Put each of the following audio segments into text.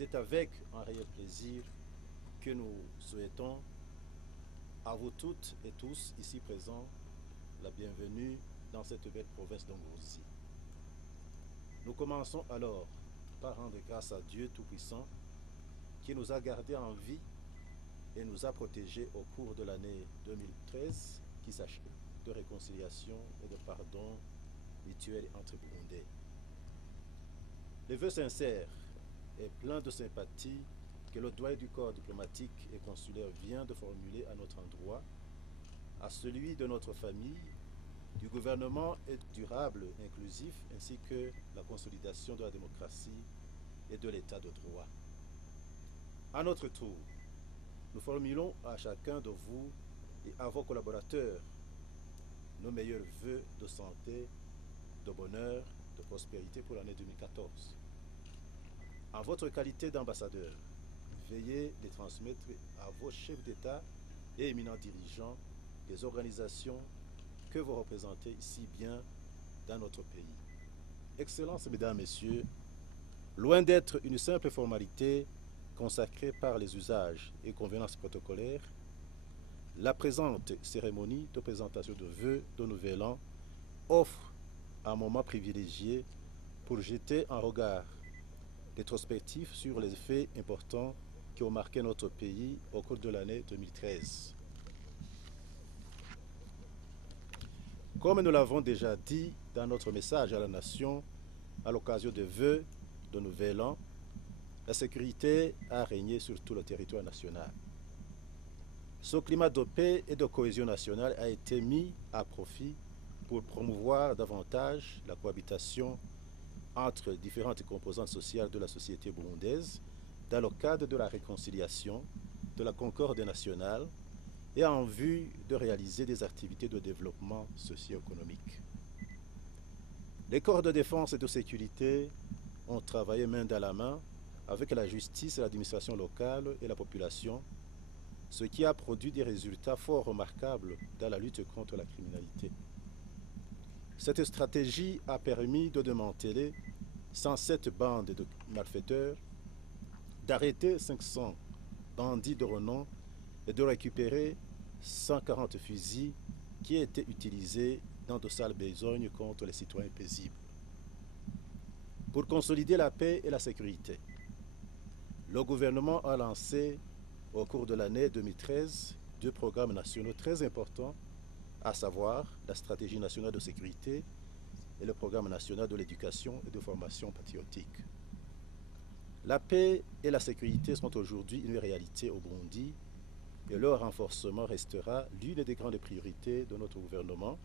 C'est avec un réel plaisir que nous souhaitons à vous toutes et tous ici présents la bienvenue dans cette belle province d'Ongozi. Nous commençons alors par rendre grâce à Dieu Tout-Puissant qui nous a gardés en vie et nous a protégés au cours de l'année 2013 qui s'achève, de réconciliation et de pardon mutuel entre Burundais. Les vœux sincères et pleins de sympathie que le doyen du corps diplomatique et consulaire vient de formuler à notre endroit, à celui de notre famille, du gouvernement durable, inclusif, ainsi que la consolidation de la démocratie et de l'état de droit. À notre tour, nous formulons à chacun de vous et à vos collaborateurs nos meilleurs vœux de santé, de bonheur, de prospérité pour l'année 2014. En votre qualité d'ambassadeur, veuillez les transmettre à vos chefs d'État et éminents dirigeants des organisations que vous représentez si bien dans notre pays. Excellences, Mesdames, Messieurs, loin d'être une simple formalité consacrée par les usages et convenances protocolaires, la présente cérémonie de présentation de vœux de Nouvel An offre un moment privilégié pour jeter un regard rétrospectif sur les faits importants qui ont marqué notre pays au cours de l'année 2013. Comme nous l'avons déjà dit dans notre message à la nation à l'occasion des vœux de Nouvel An, la sécurité a régné sur tout le territoire national. Ce climat de paix et de cohésion nationale a été mis à profit pour promouvoir davantage la cohabitation entre différentes composantes sociales de la société burundaise dans le cadre de la réconciliation, de la concorde nationale et en vue de réaliser des activités de développement socio-économique. Les corps de défense et de sécurité ont travaillé main dans la main avec la justice, l'administration locale et la population, ce qui a produit des résultats fort remarquables dans la lutte contre la criminalité. Cette stratégie a permis de démanteler 107 bandes de malfaiteurs, d'arrêter 500 bandits de renom et de récupérer 140 fusils qui étaient utilisés dans de sales besognes contre les citoyens paisibles. Pour consolider la paix et la sécurité, le gouvernement a lancé au cours de l'année 2013 deux programmes nationaux très importants, à savoir la stratégie nationale de sécurité et le programme national de l'éducation et de formation patriotique. La paix et la sécurité sont aujourd'hui une réalité au Burundi et leur renforcement restera l'une des grandes priorités de notre gouvernement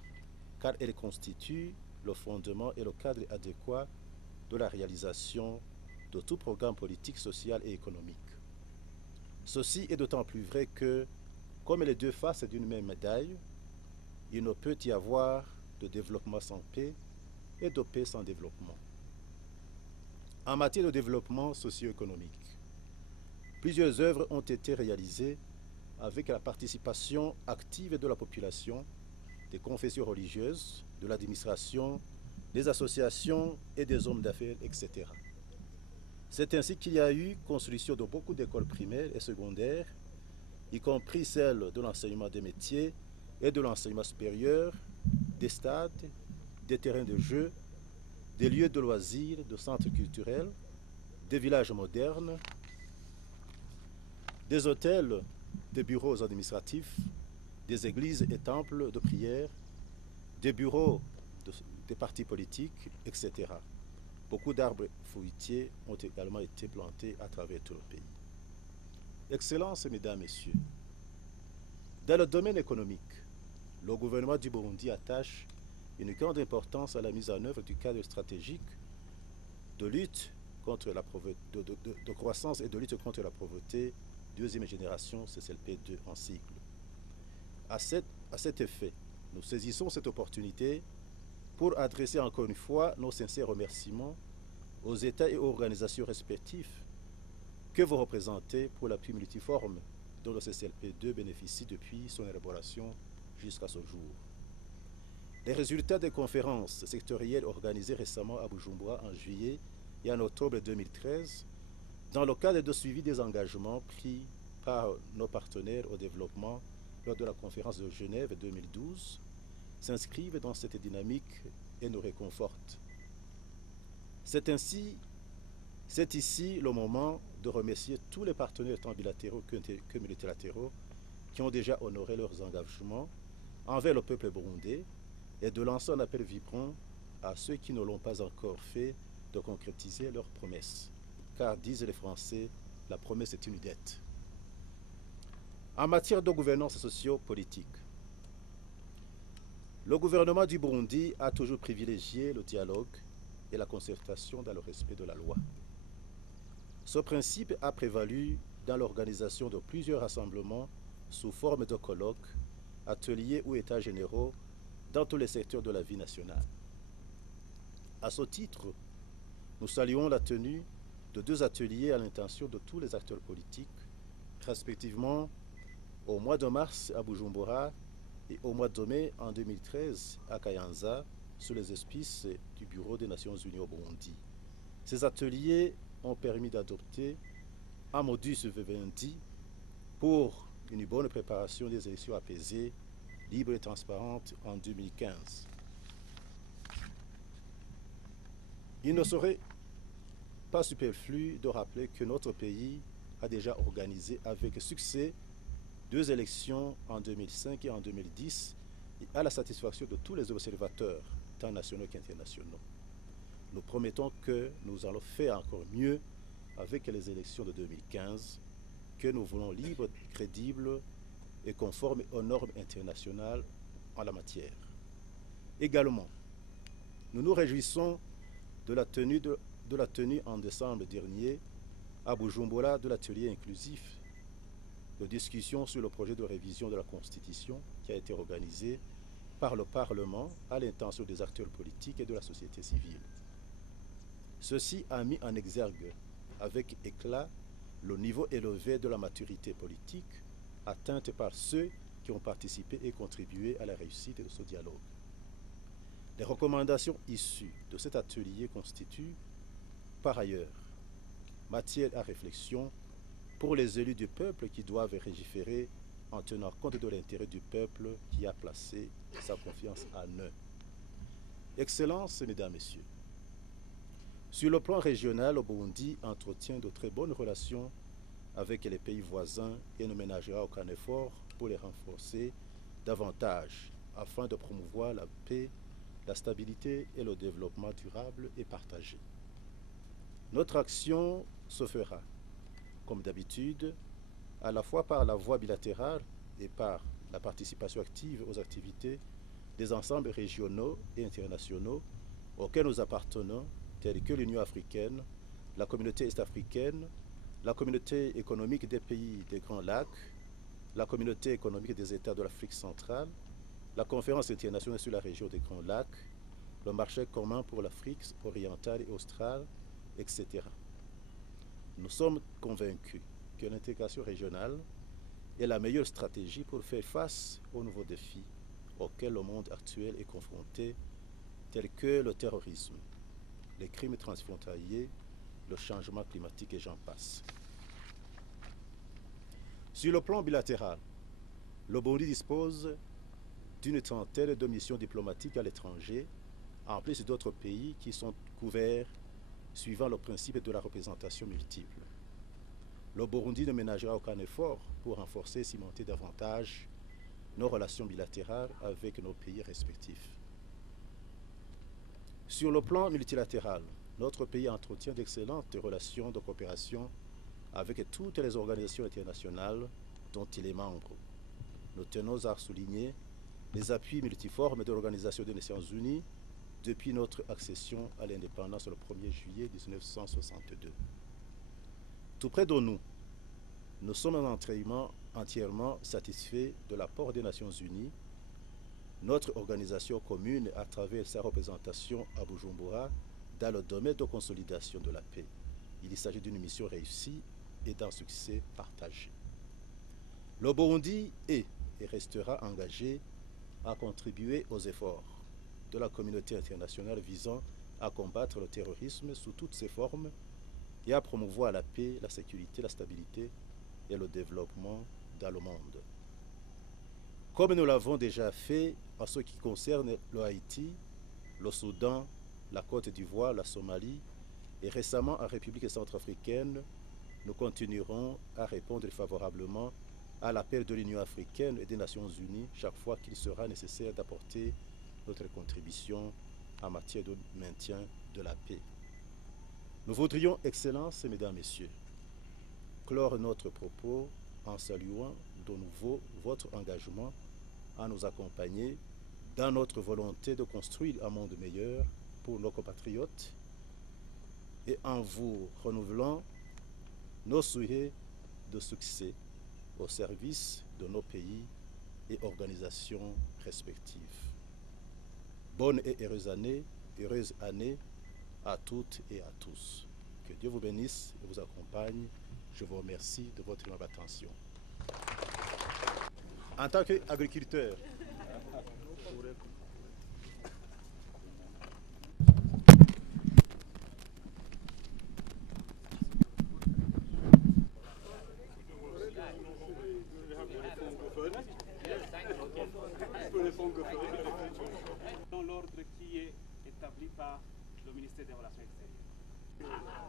car elle constitue le fondement et le cadre adéquat de la réalisation de tout programme politique, social et économique. Ceci est d'autant plus vrai que, comme les deux faces d'une même médaille, il ne peut y avoir de développement sans paix et de paix sans développement. En matière de développement socio-économique, plusieurs œuvres ont été réalisées avec la participation active de la population, des confessions religieuses, de l'administration, des associations et des hommes d'affaires, etc. C'est ainsi qu'il y a eu construction de beaucoup d'écoles primaires et secondaires, y compris celles de l'enseignement des métiers et de l'enseignement supérieur, des stades, des terrains de jeu, des lieux de loisirs, de centres culturels, des villages modernes, des hôtels, des bureaux administratifs, des églises et temples de prière, des bureaux des partis politiques, etc. Beaucoup d'arbres fruitiers ont également été plantés à travers tout le pays. Excellences, Mesdames, Messieurs, dans le domaine économique, le gouvernement du Burundi attache une grande importance à la mise en œuvre du cadre stratégique de lutte contre la de croissance et de lutte contre la pauvreté, deuxième génération CCLP2 en cycle. À cet effet, nous saisissons cette opportunité pour adresser encore une fois nos sincères remerciements aux États et aux organisations respectifs que vous représentez pour l'appui multiforme dont le CCLP2 bénéficie depuis son élaboration jusqu'à ce jour. Les résultats des conférences sectorielles organisées récemment à Bujumbura en juillet et en octobre 2013 Dans le cadre de suivi des engagements pris par nos partenaires au développement lors de la conférence de Genève 2012, s'inscrivent dans cette dynamique et nous réconfortent. C'est ici le moment de remercier tous les partenaires tant bilatéraux que multilatéraux qui ont déjà honoré leurs engagements envers le peuple burundais et de lancer un appel vibrant à ceux qui ne l'ont pas encore fait de concrétiser leurs promesses. Car, disent les Français, la promesse est une dette. En matière de gouvernance socio-politique, le gouvernement du Burundi a toujours privilégié le dialogue et la concertation dans le respect de la loi. Ce principe a prévalu dans l'organisation de plusieurs rassemblements sous forme de colloques, ateliers ou états généraux dans tous les secteurs de la vie nationale. À ce titre, nous saluons la tenue de 2 ateliers à l'intention de tous les acteurs politiques, respectivement au mois de mars à Bujumbura et au mois de mai en 2013 à Kayanza, sous les auspices du Bureau des Nations Unies au Burundi. Ces ateliers ont permis d'adopter un modus vivendi pour une bonne préparation des élections apaisées, libres et transparentes en 2015. Il ne serait pas superflu de rappeler que notre pays a déjà organisé avec succès 2 élections en 2005 et en 2010 et à la satisfaction de tous les observateurs, tant nationaux qu'internationaux. Nous promettons que nous allons faire encore mieux avec les élections de 2015, que nous voulons libres, crédibles et conformes aux normes internationales en la matière. Également, nous nous réjouissons de la tenue en décembre dernier à Bujumbura de l'atelier inclusif de discussion sur le projet de révision de la Constitution qui a été organisé par le Parlement à l'intention des acteurs politiques et de la société civile. Ceci a mis en exergue avec éclat le niveau élevé de la maturité politique atteinte par ceux qui ont participé et contribué à la réussite de ce dialogue. Les recommandations issues de cet atelier constituent, par ailleurs, matière à réflexion pour les élus du peuple qui doivent légiférer en tenant compte de l'intérêt du peuple qui a placé sa confiance en eux. Excellences, Mesdames, Messieurs, sur le plan régional, le Burundi entretient de très bonnes relations avec les pays voisins et ne ménagera aucun effort pour les renforcer davantage afin de promouvoir la paix, la stabilité et le développement durable et partagé. Notre action se fera, comme d'habitude, à la fois par la voie bilatérale et par la participation active aux activités des ensembles régionaux et internationaux auxquels nous appartenons, tels que l'Union africaine, la communauté est-africaine, la communauté économique des pays des Grands Lacs, la communauté économique des États de l'Afrique centrale, la conférence internationale sur la région des Grands Lacs, le marché commun pour l'Afrique orientale et australe, etc. Nous sommes convaincus que l'intégration régionale est la meilleure stratégie pour faire face aux nouveaux défis auxquels le monde actuel est confronté, tels que le terrorisme, les crimes transfrontaliers, le changement climatique et j'en passe. Sur le plan bilatéral, le Burundi dispose d'une trentaine de missions diplomatiques à l'étranger, en plus d'autres pays qui sont couverts suivant le principe de la représentation multiple. Le Burundi ne ménagera aucun effort pour renforcer et cimenter davantage nos relations bilatérales avec nos pays respectifs. Sur le plan multilatéral, notre pays entretient d'excellentes relations de coopération avec toutes les organisations internationales dont il est membre. Nous tenons à souligner les appuis multiformes de l'Organisation des Nations Unies depuis notre accession à l'indépendance le 1er juillet 1962. Tout près de nous, nous sommes entièrement satisfaits de l'apport des Nations Unies, notre organisation commune à travers sa représentation à Bujumbura dans le domaine de consolidation de la paix. Il s'agit d'une mission réussie et d'un succès partagé. Le Burundi est et restera engagé à contribuer aux efforts de la communauté internationale visant à combattre le terrorisme sous toutes ses formes et à promouvoir la paix, la sécurité, la stabilité et le développement dans le monde. Comme nous l'avons déjà fait en ce qui concerne le Haïti, le Soudan, la Côte d'Ivoire, la Somalie et récemment en République centrafricaine, nous continuerons à répondre favorablement à l'appel de l'Union africaine et des Nations unies chaque fois qu'il sera nécessaire d'apporter notre contribution en matière de maintien de la paix. Nous voudrions, Excellences, Mesdames, Messieurs, clore notre propos en saluant de nouveau votre engagement à nous accompagner dans notre volonté de construire un monde meilleur pour nos compatriotes et en vous renouvelant nos souhaits de succès au service de nos pays et organisations respectives. Bonne et heureuse année à toutes et à tous. Que Dieu vous bénisse et vous accompagne. Je vous remercie de votre aimable attention. En tant qu'agriculteur, dans l'ordre qui est établi par le ministère des Relations extérieures.